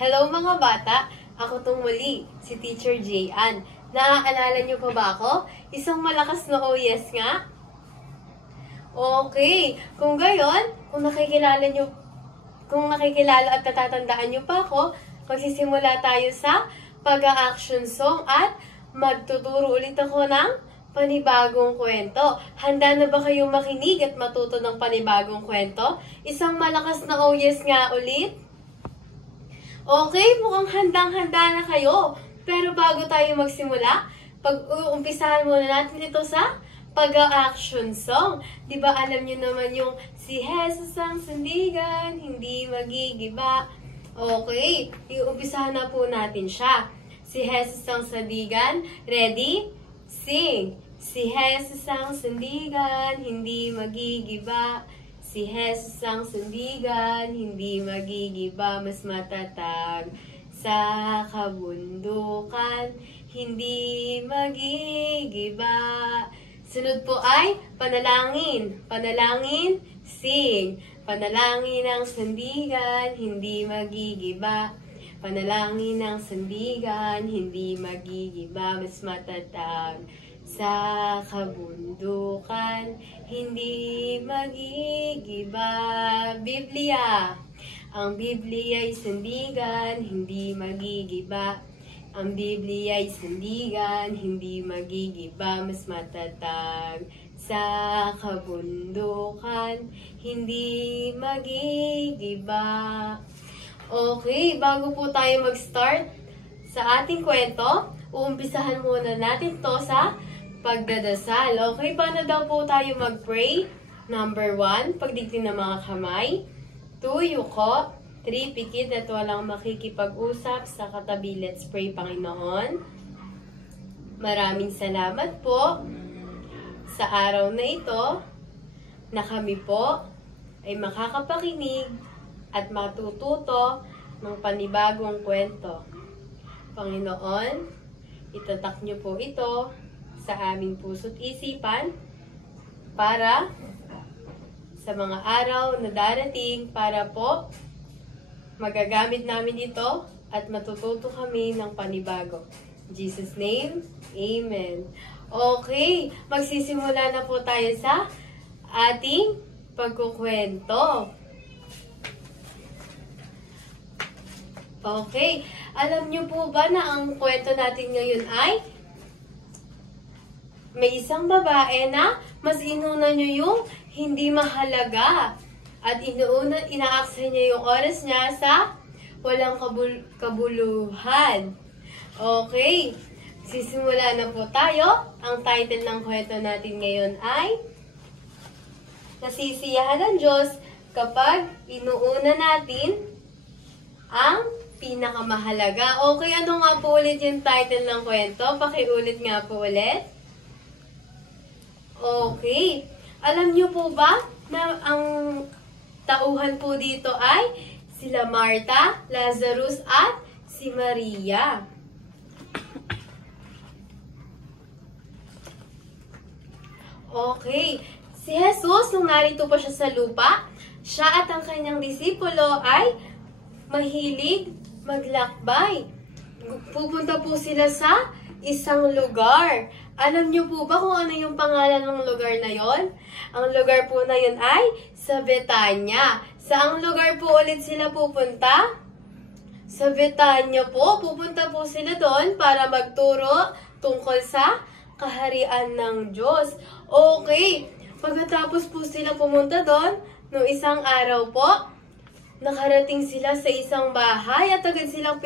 Hello mga bata! Ako tong muli, si Teacher Jayan. Naaalala niyo pa ba ako? Isang malakas na oh yes nga? Okay, kung gayon, kung nakikilala at natatandaan niyo pa ako, magsisimula tayo sa pag-a-action song at magtuturo ulit ako ng panibagong kwento. Handa na ba kayong makinig at matuto ng panibagong kwento? Isang malakas na oh yes nga ulit? Okay, mukhang handang-handa na kayo. Pero bago tayo magsimula, pag-uumpisahan muna natin ito sa pag-a-action song. Diba alam niyo naman yung si Jesus ang sandigan, hindi magigiba. Okay, iumpisahan na po natin siya. Si Jesus ang sandigan, ready? Sing! Si Jesus ang sandigan, hindi magigiba. Si Jesus ang sandigan, hindi magigiba, mas matatag. Sa kabundukan, hindi magigiba. Sunod po ay panalangin. Panalangin, sing. Panalangin ng sandigan, hindi magigiba. Panalangin ng sandigan, hindi magigiba, mas matatag. Sa kabundukan, hindi magigiba. Biblia. Ang Biblia ay sandigan, hindi magigiba. Ang Biblia ay sandigan, hindi magigiba, mas matatag. Sa kabundukan, hindi magigiba. Okay, bago po tayo mag-start sa ating kwento, uumpisahan muna natin to sa pagdadasal. Okay, paano daw po tayo mag-pray? Number 1, pagdigting ng mga kamay. 2, yuko. 3, pikit at walang makikipag-usap sa katabi. Let's pray, Panginoon. Maraming salamat po sa araw na ito na kami po ay makakapakinig at matututo ng panibagong kwento. Panginoon, itatak niyo po ito sa aming puso't isipan para sa mga araw na darating para po magagamit namin ito at matututo kami ng panibago. In Jesus' name, Amen. Okay, magsisimula na po tayo sa ating pagkukwento. Okay, alam niyo po ba na ang kwento natin ngayon ay may isang babae na mas inuna niyo yung hindi mahalaga at inaaksa niya yung oras niya sa walang kabuluhan. Okay, sisimula na po tayo. Ang title ng kwento natin ngayon ay Nasisiyahan ng Diyos kapag inuuna natin ang pinakamahalaga. Okay, ano nga po ulit yung title ng kwento? Pakiulit nga po ulit. Okay. Alam niyo po ba na ang tauhan po dito ay sila Marta, Lazarus at si Maria. Okay. Si Jesus, nung narito pa siya sa lupa, siya at ang kanyang disipulo ay mahilig maglakbay. Pupunta po sila sa isang lugar. Alam niyo po ba kung ano yung pangalan ng lugar na yon? Ang lugar po na yon ay sa Betania. Saang lugar po ulit sila pupunta? Sa Betania po. Pupunta po sila doon para magturo tungkol sa kaharian ng Diyos. Okay. Pagkatapos po sila pumunta doon, no isang araw po, nakarating sila sa isang bahay at agad silang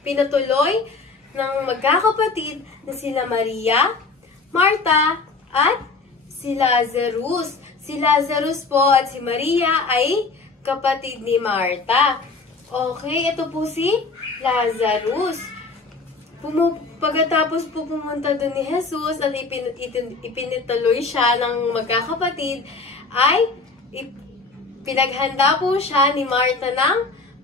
pinatuloy ng magkakapatid na sila Maria, Marta, at si Lazarus. Si Lazarus po at si Maria ay kapatid ni Marta. Okay, ito po si Lazarus. Pagkatapos po pumunta doon ni Jesus at ipinituloy siya ng magkakapatid, ay pinaghanda po siya ni Marta ng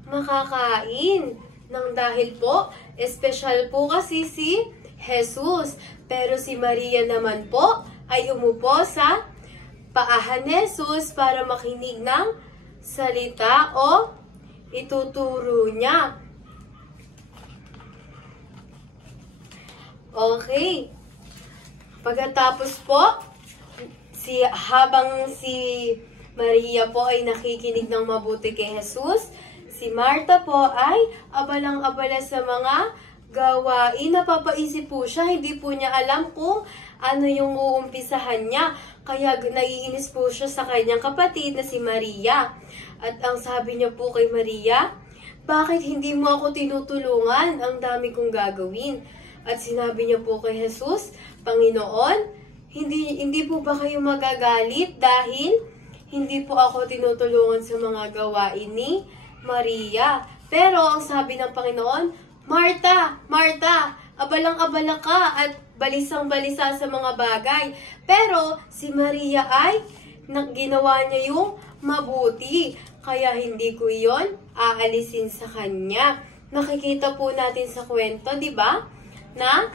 makakain. Nang dahil po, espesyal po kasi si Jesus. Pero si Maria naman po ay umupo sa paahan ni Jesus para makinig ng salita o ituturo niya. Okay. Pagkatapos po, habang si Maria po ay nakikinig ng mabuti kay Jesus, si Marta po ay abalang-abala sa mga gawain. Napapaisip po siya, hindi po niya alam kung ano yung uumpisahan niya. Kaya naiinis po siya sa kanyang kapatid na si Maria. At ang sabi niya po kay Maria, bakit hindi mo ako tinutulungan? Ang dami kong gagawin. At sinabi niya po kay Jesus, Panginoon, hindi po ba kayo magagalit dahil hindi po ako tinutulungan sa mga gawain ni Maria? Pero ang sabi ng Panginoon, Marta, Marta, abalang-abala ka at balisang-balisa sa mga bagay. Pero si Maria ay ginawa niya yung mabuti. Kaya hindi ko iyon aalisin sa kanya. Nakikita po natin sa kwento, di ba? Na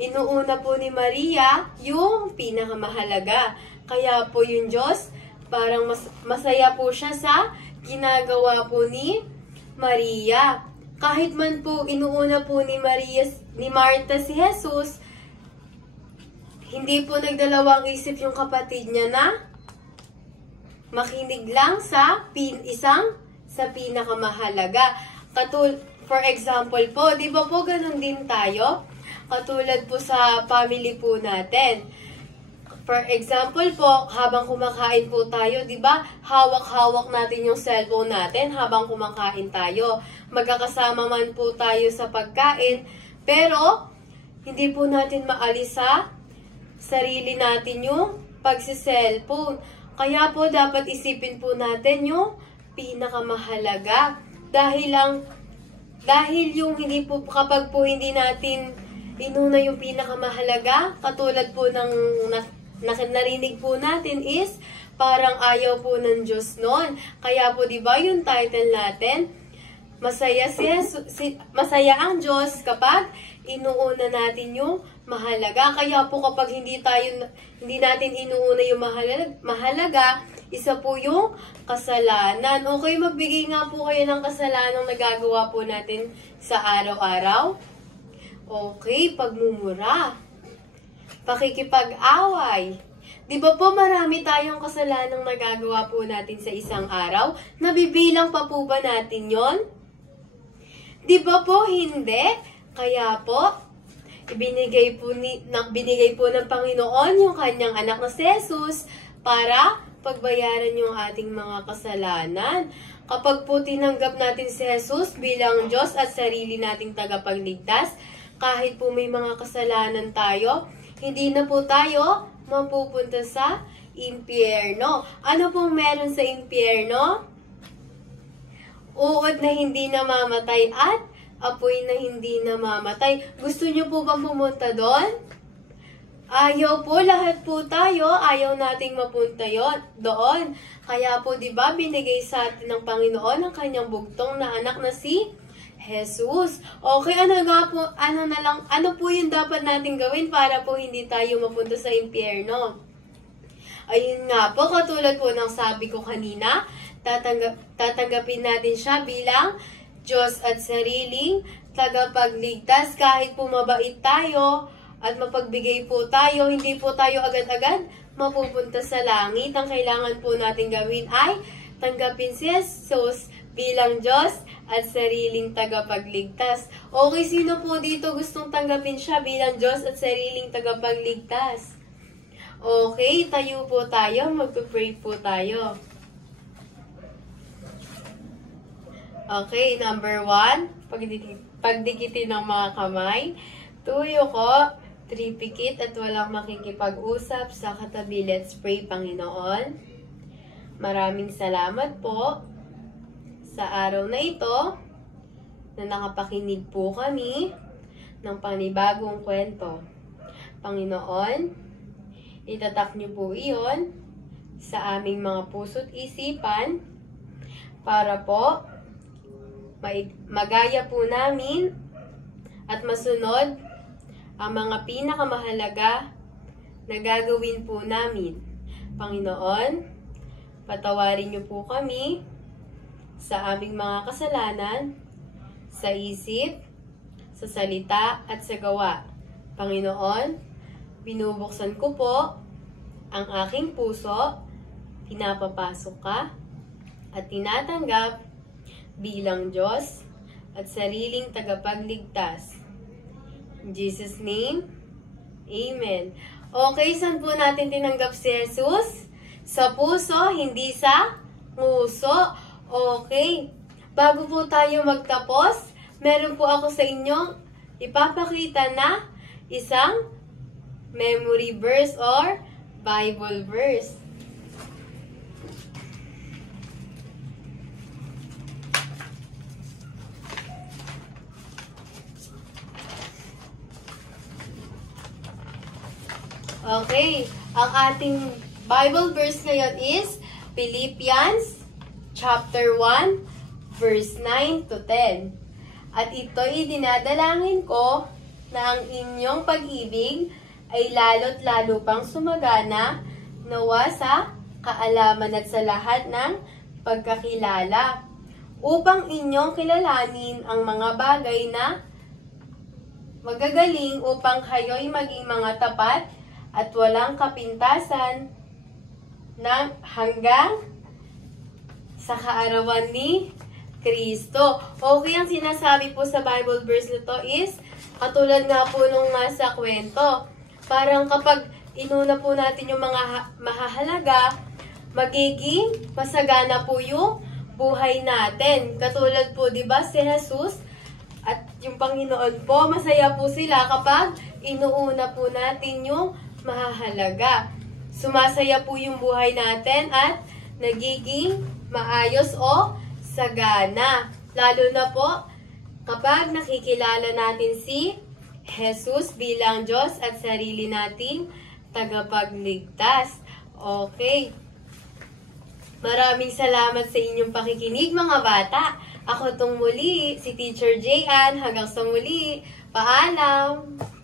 inuuna po ni Maria yung pinakamahalaga. Kaya po yung Diyos, parang masaya po siya sa ginagawa po ni Maria. Kahit man po inuuna po ni Marta si Jesus, hindi po nagdalawang isip yung kapatid niya na makinig lang sa pinakamahalaga. For example po, di ba po ganun din tayo? Katulad po sa family po natin. For example po, habang kumakain po tayo, di ba, hawak-hawak natin yung cellphone natin habang kumakain tayo. Magkakasama man po tayo sa pagkain, pero hindi po natin maalis sa sarili natin yung pagsi-cellphone. Kaya po dapat isipin po natin yung pinakamahalaga. Dahil yung hindi po, kapag po hindi natin inuna yung pinakamahalaga, katulad po ng narinig po natin is parang ayaw po ng Diyos noon. Kaya po 'di ba yung title natin, masaya masaya ang Diyos kapag inuuna natin yung mahalaga. Kaya po kapag hindi natin inuuna yung mahalaga, isa po yung kasalanan. Okay, magbigay nga po kayo ng kasalanang nagagawa po natin sa araw-araw. Okay, pagmumura, pakikipag-away. Di ba po marami tayong kasalanang nagagawa po natin sa isang araw? Nabibilang pa po ba natin yon? Di ba po hindi? Kaya po, binigay po ng Panginoon yung kanyang anak na si Jesus para pagbayaran yung ating mga kasalanan. Kapag po tinanggap natin si Jesus bilang Diyos at sarili nating tagapagligtas, kahit po may mga kasalanan tayo, hindi na po tayo mapupunta sa impyerno. Ano pong meron sa impyerno? Uod na hindi namamatay at apoy na hindi namamatay. Gusto niyo po bang pumunta doon? Ayaw po, lahat po tayo, ayaw nating mapunta doon. Kaya po, di ba, binigay sa atin ng Panginoon ang kanyang bugtong na anak na si Jesus. Okay, ano po yung dapat natin gawin para po hindi tayo mapunta sa impyerno? Ayun nga po, katulad po ng sabi ko kanina, tatanggapin natin siya bilang Diyos at sariling tagapagligtas. Kahit po mabait tayo at mapagbigay po tayo, hindi po tayo agad-agad mapupunta sa langit. Ang kailangan po natin gawin ay tanggapin si Jesus bilang Diyos at sariling tagapagligtas. Okay, sino po dito gustong tanggapin siya bilang Diyos at sariling tagapagligtas? Okay, tayo po tayo, mag-pray po tayo. Okay, number 1, pagdikitin ng mga kamay. Tuyo ko, 3 pikit at walang makikipag-usap sa katabi. Let's pray, Panginoon. Maraming salamat po sa araw na ito na nakapakinig po kami ng panibagong kwento. Panginoon, itatak niyo po iyon sa aming mga puso't isipan para po magaya po namin at masunod ang mga pinakamahalaga na gagawin po namin. Panginoon, patawarin niyo po kami sa aming mga kasalanan, sa isip, sa salita at sa gawa. Panginoon, binubuksan ko po ang aking puso, pinapapasok ka, at tinatanggap bilang Diyos at sariling tagapagligtas. In Jesus' name, Amen. Okay, saan po natin tinanggap si Jesus? Sa puso, hindi sa nguso. Okay. Bago po tayo magtapos, meron po ako sa inyong ipapakita na isang memory verse or Bible verse. Okay, ang ating Bible verse ngayon is Philippians chapter 1, verse 9 to 10. At ito'y dinadalangin ko na ang inyong pag-ibig ay lalo't lalo pang sumagana nawa sa kaalaman at sa lahat ng pagkakilala, upang inyong kilalanin ang mga bagay na magagaling upang kayo'y maging mga tapat at walang kapintasan ng hanggang sa kaarawan ni Kristo. Okay, ang sinasabi po sa Bible verse nito is, katulad nga po nung nasa kwento, parang kapag inuna po natin yung mga mahahalaga, magiging masagana po yung buhay natin. Katulad po, di ba, si Jesus at yung Panginoon po, masaya po sila kapag inuuna po natin yung mahahalaga. Sumasaya po yung buhay natin at nagiging maayos o sagana. Lalo na po kapag nakikilala natin si Jesus bilang Diyos at sarili nating tagapagligtas. Okay. Maraming salamat sa inyong pakikinig, mga bata. Ako tong muli, si Teacher Jayan. Hanggang sa muli. Paalam!